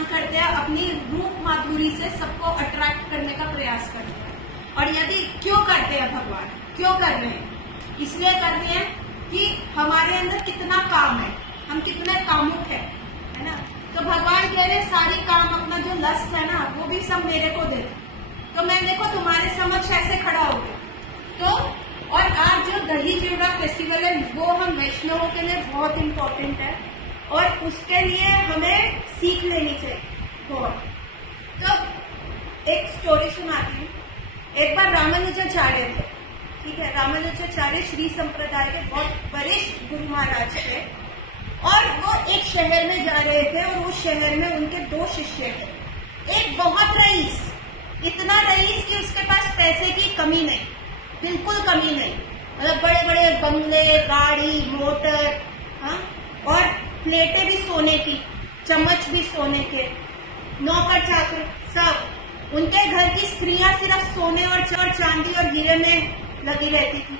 काम करते हैं, अपनी रूप माधुरी से सबको अट्रैक्ट करने का प्रयास करते हैं। और यदि क्यों करते हैं भगवान, क्यों कर रहे हैं? इसलिए कर रहे हैं कि हमारे अंदर कितना काम है, हम कितने कामुक है ना। तो भगवान कह रहे सारी काम, अपना जो लस्ट है ना वो भी सब मेरे को दे दो। तो मैं देखो तुम्हारे समक्ष ऐसे खड़ा हो गया। तो और आज जो दही चिवड़ा फेस्टिवल है वो हम वैष्णवों के लिए बहुत इम्पोर्टेंट है और उसके लिए हमें सीख लेनी चाहिए बहुत। तो एक स्टोरी सुनाती हूँ। एक बार रामानुजाचार्य थे, ठीक है, रामानुजाचार्य श्री संप्रदाय के बहुत वरिष्ठ गुरु महाराज थे और वो एक शहर में जा रहे थे और उस शहर में उनके 2 शिष्य थे। एक बहुत रईस, इतना रईस कि उसके पास पैसे की कमी नहीं, बिल्कुल कमी नहीं, मतलब बड़े बड़े बंगले, गाड़ी, मोटर, हाँ, और प्लेटें भी सोने की, चम्मच भी सोने के, नौकर चाकर सब। उनके घर की स्त्रियां सिर्फ सोने और चांदी और हीरे में लगी रहती थी।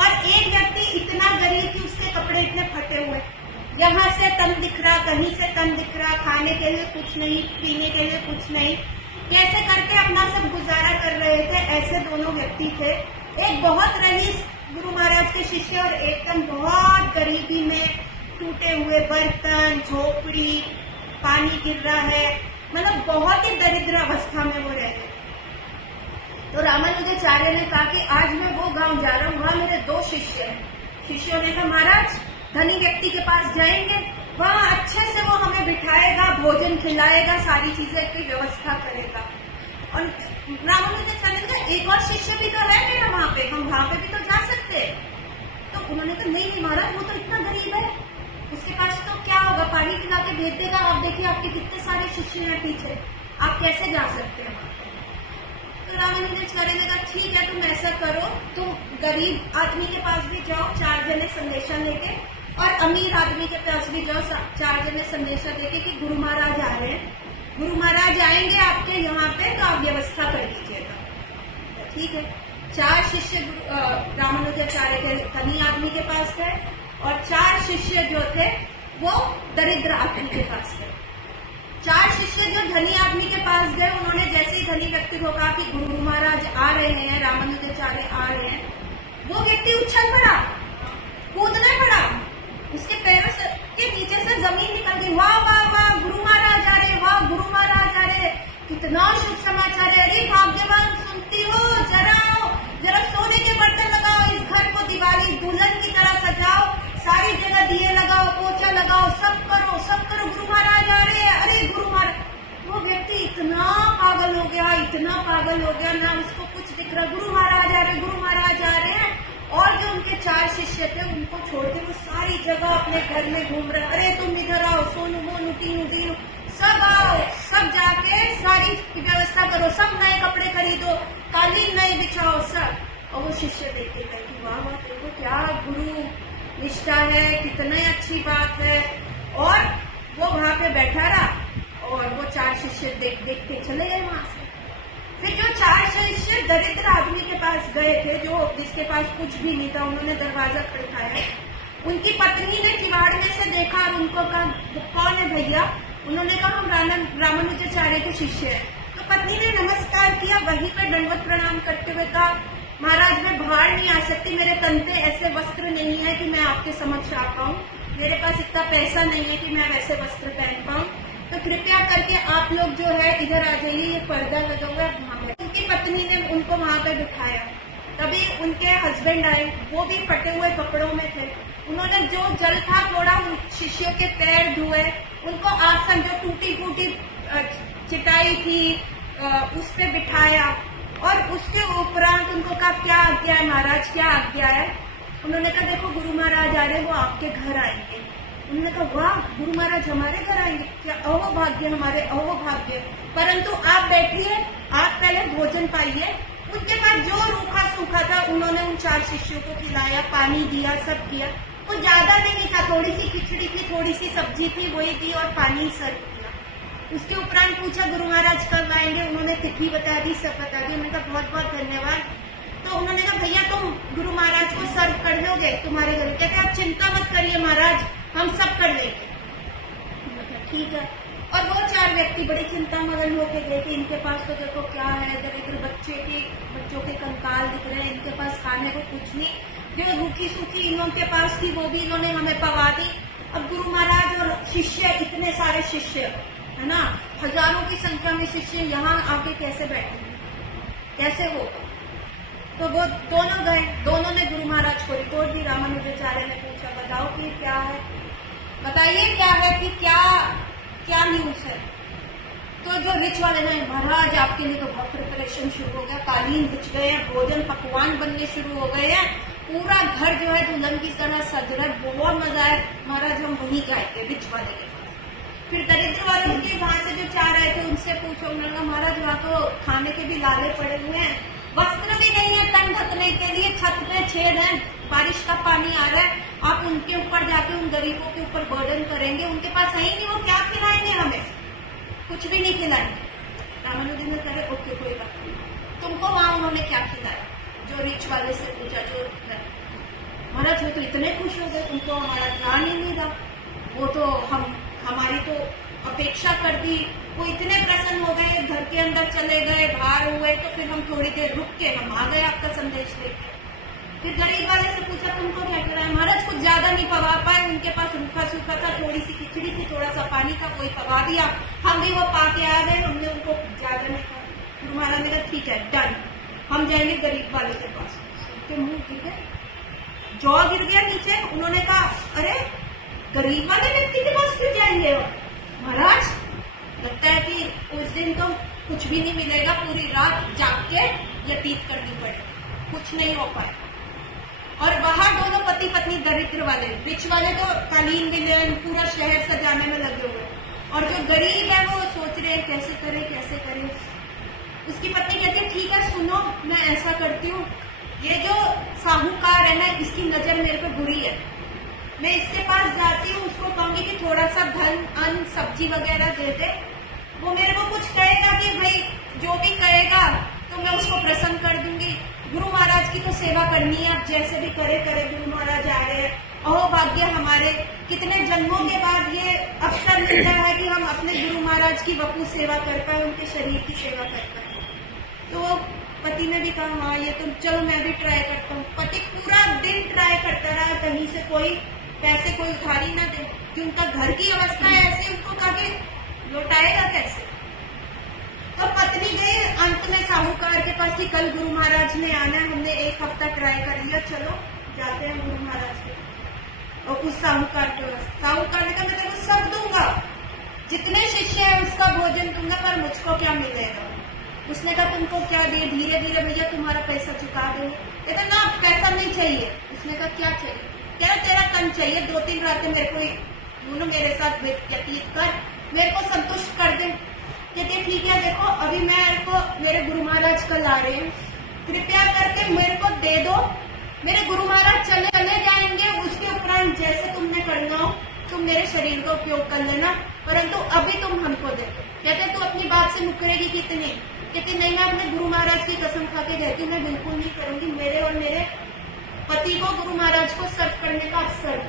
और एक व्यक्ति इतना गरीब कि उसके कपड़े इतने फटे हुए, यहाँ से तन दिख रहा, कहीं से तन दिख रहा, खाने के लिए कुछ नहीं, पीने के लिए कुछ नहीं, कैसे करके अपना सब गुजारा कर रहे थे। ऐसे दोनों व्यक्ति थे, एक बहुत रईस गुरु महाराज के शिष्य और एक तन बहुत गरीबी में, टूटे हुए बर्तन, झोपड़ी, पानी गिर रहा है, मतलब बहुत ही दरिद्र अवस्था में वो रह गए। तो रामानुजाचार्य ने कहा कि आज मैं वो गांव जा रहा हूँ, वहाँ मेरे 2 शिष्य हैं। शिष्यों ने कहा महाराज धनी व्यक्ति के पास जाएंगे, वहाँ अच्छे से वो हमें बिठाएगा, भोजन खिलाएगा, सारी चीजें की व्यवस्था करेगा। और रामानुजाचार्य ने कहा एक और शिष्य भी तो है मेरा वहाँ पे, हम वहाँ पे भी तो जा सकते हैं। तो उन्होंने कहा नहीं माराज, वो तो इतना गरीब है, उसके पास तो क्या होगा, पानी पिला के भेज देगा। आप देखिए आपके कितने सारे शिष्य हैं पीछे, आप कैसे जा सकते हैं। तो रामानुजाचार्य ने कहा ठीक है, तुम ऐसा करो, तुम गरीब आदमी के पास भी जाओ 4 जने संदेशा लेके, और अमीर आदमी के पास भी जाओ 4 जने संदेशा लेके कि गुरु महाराज आ रहे हैं, गुरु महाराज आएंगे आपके यहाँ पे, तो आप व्यवस्था कर दीजिएगा। ठीक है, 4 शिष्य रामानुजाचार्य के धनी आदमी के पास गए और 4 शिष्य जो थे वो दरिद्र आदमी के पास गए। 4 शिष्य जो धनी आदमी के पास गए, उन्होंने जैसे ही धनी व्यक्ति को कहा कि गुरु महाराज आ रहे हैं, रामानुजाचार्य आ रहे हैं, वो व्यक्ति उछल पड़ा, कूदने पड़ा, उसके पैरों से के नीचे से जमीन निकल गई। वाह वाह वाह, गुरु महाराज आ रहे, वाह गुरु महाराज आ रहे, कितना शुभ समाचार है, अरे भाग्यवान सुनती हो, जरा सोने के बर्तन लगाओ, इस घर को दिवाली दुल्हन की तरह सजाओ, सारी जगह दिए लगाओ, पोछा लगाओ, सब करो, गुरु महाराज आ रहे हैं, अरे गुरु महाराज। वो व्यक्ति इतना पागल हो गया, इतना पागल हो गया, ना उसको कुछ दिख रहा, गुरु महाराज आ रहे, गुरु महाराज आ रहे हैं। और जो उनके 4 शिष्य थे उनको छोड़ के वो सारी जगह अपने घर में घूम रहे, अरे तुम इधर आओ, सोनू मोनू टीनू दीनू सब आओ, सब जाके सारी व्यवस्था करो, सब नए कपड़े खरीदो, कालीन नए बिछाओ सब। और वो शिष्य देख के गए, वाह वाह, देखो क्या गुरु निष्ठा है, कितनी अच्छी बात है। और वो वहां पे बैठा रहा और वो 4 शिष्य देख के चले गए वहां से। फिर जो 4 शिष्य दरिद्र आदमी के पास गए थे, जो जिसके पास कुछ भी नहीं था, उन्होंने दरवाजा खटखटाया, उनकी पत्नी ने किवाड़ में से देखा और उनको कहा कौन है भैया? उन्होंने कहा हम रामानुजाचार्य के शिष्य हैं। तो पत्नी ने नमस्कार किया, वहीं पर दंडवत प्रणाम करते हुए कहा महाराज मैं बाहर नहीं आ सकती, मेरे तन पे ऐसे वस्त्र नहीं है कि मैं आपके समक्ष आ पाऊँ, मेरे पास इतना पैसा नहीं है कि मैं वैसे वस्त्र पहन पाऊँ, तो कृपया करके आप लोग जो है इधर आ जाइए, ये पर्दा लगा हुआ है वहां पे। उनकी पत्नी ने उनको वहां पे बिठाया, तभी उनके हस्बैंड आए, वो भी फटे हुए कपड़ों में थे। उन्होंने जो जल था थोड़ा उन शिष्यों के पैर धुए, उनको आसन जो टूटी फूटी चिटाई थी उस पे बिठाया और उसके उपरांत उनको कहा क्या आज्ञा है महाराज, क्या आज्ञा है? उन्होंने कहा देखो गुरु महाराज आ रहे, वो आपके घर आएंगे। उन्होंने कहा वाह गुरु महाराज हमारे घर आएंगे, क्या अहो भाग्य हमारे, अहो भाग्य, परंतु आप बैठिए, आप पहले भोजन पाइए। उनके पास जो रूखा सूखा था उन्होंने उन 4 शिष्यों को खिलाया, पानी दिया, सब किया। वो ज्यादा नहीं था, थोड़ी सी खिचड़ी थी, थोड़ी सी सब्जी थी, वही दी और पानी सर्व किया। उसके उपरांत पूछा गुरु महाराज कब आएंगे? उन्होंने तिथि बता दी, सब बता दी। उन्होंने कहा बहुत बहुत धन्यवाद। तो उन्होंने कहा भैया तुम गुरु महाराज को सर्व कर दोगे तुम्हारे घर? कहते आप चिंता मत करिए महाराज, हम सब कर लेंगे। ठीक है। और वो 4 व्यक्ति बड़ी चिंता मगन होके गए कि इनके पास तो देखो क्या है, दरिद्र बच्चों के कंकाल दिख रहे हैं, इनके पास खाने को कुछ नहीं, जो रूखी सूखी इनके पास थी वो भी इन्होंने हमें पवा दी। अब गुरु महाराज और शिष्य, इतने सारे शिष्य है ना, हजारों की संख्या में शिष्य यहाँ आके कैसे बैठेंगे, कैसे होगा? तो वो दोनों गए, दोनों ने गुरु महाराज को रिपोर्ट दी। रामानुजाचार्य ने पूछा बताओ कि क्या है, बताइए क्या है, कि क्या न्यूज है? तो जो रिच वाले ने, महाराज आपके लिए तो बहुत प्रिपरेशन शुरू हो गया, कालीन बिछ गए हैं, भोजन पकवान बनने शुरू हो गए हैं, पूरा घर जो है दुल्हन की तरह सज रहा है, बहुत मजा है महाराज, हम वहीं गए थे रिच वाले के पास। फिर दरिद्र वालों के वहां से जो 4 आए थे उनसे पूछो, उन्होंने कहा महाराज वहाँ तो खाने के भी लाले पड़े हुए हैं, वस्त्र भी नहीं है तन ढकने के लिए, छत पे छेद है, बारिश का पानी आ रहा है, आप उनके ऊपर जाके उन गरीबों के ऊपर बर्डन करेंगे, उनके पास है ही नहीं, वो क्या खिलाएंगे हमें? कुछ भी नहीं खिलाएंगे। रामानुजी ने कहा ओके कोई बात नहीं, तुमको वहां उन्होंने क्या खिलाया? जो रिच वाले से पूछा, जो महाराज वो तो इतने खुश हो गए, तुमको हमारा ध्यान ही नहीं रहा, वो तो हमारी तो अपेक्षा कर दी, वो इतने प्रसन्न हो गए, घर के अंदर चले गए, बाहर हुए, तो फिर हम थोड़ी देर रुक के हम आ गए आपका संदेश लेके। फिर गरीब वाले से पूछा तुमको क्या खिलाया? महाराज कुछ ज्यादा नहीं पवा पाए, उनके पास रूखा सूखा था, थोड़ी सी खिचड़ी थी, थोड़ा सा पानी था, कोई पवा दिया, हम भी वो पा के आ गए, हमने उनको ज्यादा नहीं कहा। गुरु महाराज ने कहा ठीक है डन, हम जाएंगे गरीब वाले के पास। उनके मुंह गिर गए, जौ गिर गया नीचे। उन्होंने कहा अरे गरीब वाले व्यक्ति के पास क्यों जाएंगे महाराज? लगता है कि उस दिन तो कुछ भी नहीं मिलेगा, पूरी रात जाग के व्यतीत करनी पड़ेगी, कुछ नहीं हो पाए। और वहां दोनों पति पत्नी दरिद्र वाले, रिच वाले तो कालीन विलयन पूरा शहर सजाने में लगे हुए, और जो गरीब है वो सोच रहे हैं कैसे करें कैसे करें। उसकी पत्नी कहती है ठीक है सुनो, मैं ऐसा करती हूँ, ये जो साहूकार है ना इसकी नजर मेरे पे बुरी है, मैं इसके पास जाती हूँ, उसको कहूंगी कि थोड़ा सा धन अन्न सब्जी वगैरह दे दे, वो मेरे को कुछ कहेगा कि भाई जो भी कहेगा तो मैं उसको प्रसन्न कर दूंगी। गुरु महाराज की तो सेवा करनी है, आप जैसे भी करे गुरु महाराज आ रहे हैं, अहो भाग्य हमारे, कितने जन्मों के बाद ये अवसर मिलता है कि हम अपने गुरु महाराज की वकू सेवा कर पाए, उनके शरीर की सेवा कर पाए। तो पति ने भी कहा हाँ ये तो चलो मैं भी ट्राई करता हूँ। पति पूरा दिन ट्राई करता रहा, कहीं से कोई पैसे कोई उधारी ना दे, कि उनका घर की अवस्था है ऐसे, उनको कहा कि लौटाएगा कैसे। तो पत्नी गई अंत में साहूकार के पास कि कल गुरु महाराज ने आना है, हमने 1 हफ्ता ट्राई कर लिया, चलो जाते हैं गुरु महाराज के। और उस साहूकार ने कहा मैं तेरे को सब दूंगा, जितने शिष्य है उसका भोजन दूंगा, पर मुझको क्या मिलेगा? उसने कहा तुमको क्या दे? धीरे धीरे भैया तुम्हारा पैसा चुका देंगे। कहते ना पैसा नहीं चाहिए। उसने कहा क्या चाहिए? कह रहा तेरा तन चाहिए, 2-3 रातें मेरे को मेरे साथ व्यतीत कर, मेरे को संतुष्ट कर दे। कहते ठीक है देखो अभी मेरे गुरु महाराज कल आ रहे हैं, कृपया करके मेरे को दे दो, मेरे गुरु महाराज चले जाएंगे, उसके उपरांत जैसे तुमने करना हो तुम मेरे शरीर का उपयोग कर लेना, परंतु अभी तुम हमको दे दो। कहते तू अपनी बात से मुकरेगी कितनी? कहती नहीं मैं अपने गुरु महाराज की कसम खा के कहती हूँ मैं बिल्कुल नहीं करूंगी, मेरे और मेरे पति को गुरु महाराज को सर्व करने का अवसर।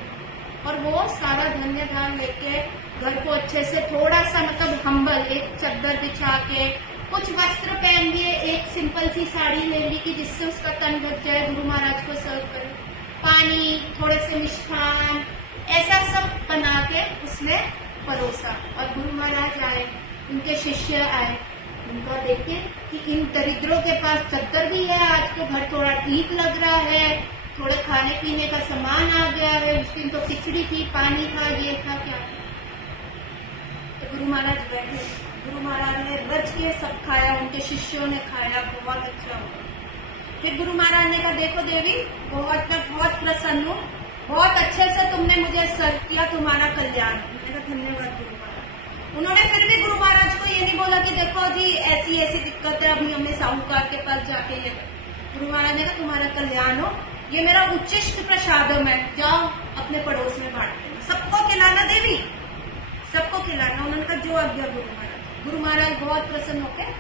और वो सारा धन्य धान लेके घर को अच्छे से थोड़ा सा मतलब हम्बल, एक चद्दर बिछा के, कुछ वस्त्र पहन लिए, एक सिंपल सी साड़ी ले ली कि जिससे उसका तन ढक जाए, गुरु महाराज को सर्व करे, पानी, थोड़े से मिष्ठान, ऐसा सब बना के उसने परोसा। और गुरु महाराज आए, उनके शिष्य आए, उनका देखे कि इन दरिद्रों के पास चद्दर भी है, आज तो घर थोड़ा ठीक लग रहा है, थोड़े खाने पीने का सामान आ गया है, उस दिन तो खिचड़ी थी, पानी था, ये था क्या। तो गुरु महाराज बैठे, गुरु महाराज ने रच के सब खाया, उनके शिष्यों ने खाया, बहुत अच्छा हुआ। फिर गुरु महाराज ने कहा देखो देवी मैं बहुत प्रसन्न हूँ, बहुत अच्छे से तुमने मुझे सर्व किया, तुम्हारा कल्याण। मैंने कहा धन्यवाद गुरु महाराज। उन्होंने फिर भी गुरु महाराज को ये नहीं बोला कि देखो जी ऐसी ऐसी दिक्कत है, अभी हमें साहूकार के पास जाके ये। गुरु महाराज ने कहा तुम्हारा कल्याण हो, ये मेरा उच्चिष्ट प्रसादम है, जाओ अपने पड़ोस में बांट देना, सबको खिलाना देवी, सबको खिलाना। उन्होंने कहा जो आज्ञा गुरु महाराज। गुरु महाराज बहुत प्रसन्न होकर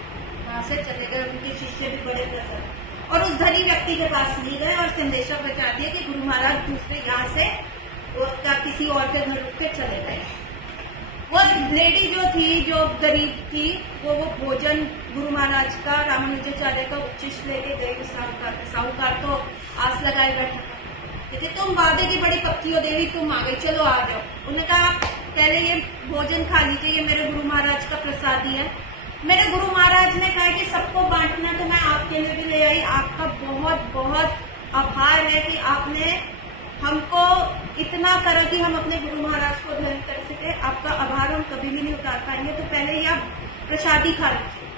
वहां से चले गए, उनके शिष्य भी बड़े प्रसन्न, और उस धनी व्यक्ति के पास नहीं गए और संदेशा पहुंचा दिया कि गुरु महाराज दूसरे यहाँ से किसी और के घर रुक के चले गए। वो लेडी जो थी बहुत गरीब थी, वो भोजन गुरु महाराज का रामानुजाचार्य का उच्चिष्ट लेके गई। साहूकार तो आस लगाए बैठा था, कहते तुम वादे की बड़ी पक्की हो देवी, तुम आ गई, चलो आ जाओ। उन्होंने कहा पहले ये भोजन खा लीजिए, ये मेरे गुरु महाराज का प्रसादी है। मेरे गुरु महाराज ने कहा कि सबको बांटना, तो मैं आपके लिए भी ले आई। आपका बहुत बहुत आभार है कि आपने हमको इतना करा कि हम अपने गुरु महाराज को धन्य कर सके। आपका आभार हम कभी भी नहीं उतार पाएंगे, तो पहले ही आप प्रसादी खा लीजिए।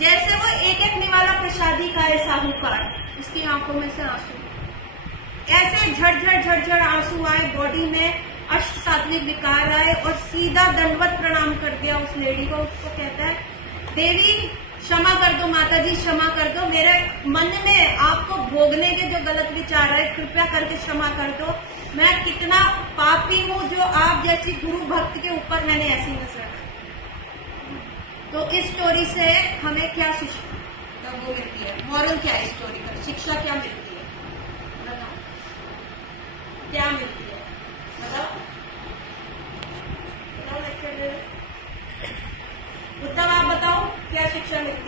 जैसे वो एक एक निवाला प्रसादी खाए साहूकार, उसकी आंखों में से आंसू, ऐसे झड़झड़ आंसू आए, बॉडी में अष्ट सात्विक विकार आए और सीधा दंडवत प्रणाम कर दिया उस लेडी को। उसको कहता है देवी क्षमा कर दो, माता जी क्षमा कर दो, मेरे मन में आपको भोगने के जो गलत विचार आए, कृपया करके क्षमा कर दो। मैं कितना पापी हूँ जो आप जैसी गुरु भक्त के ऊपर मैंने ऐसी नजर डाली। तो इस स्टोरी से हमें क्या शिक्षा वो मिलती है, मॉरल क्या है स्टोरी का, शिक्षा क्या मिलती है, बताओ क्या मिलती है, बताओ लेक्चर। उत्तम आप बताओ क्या शिक्षा मिलती है।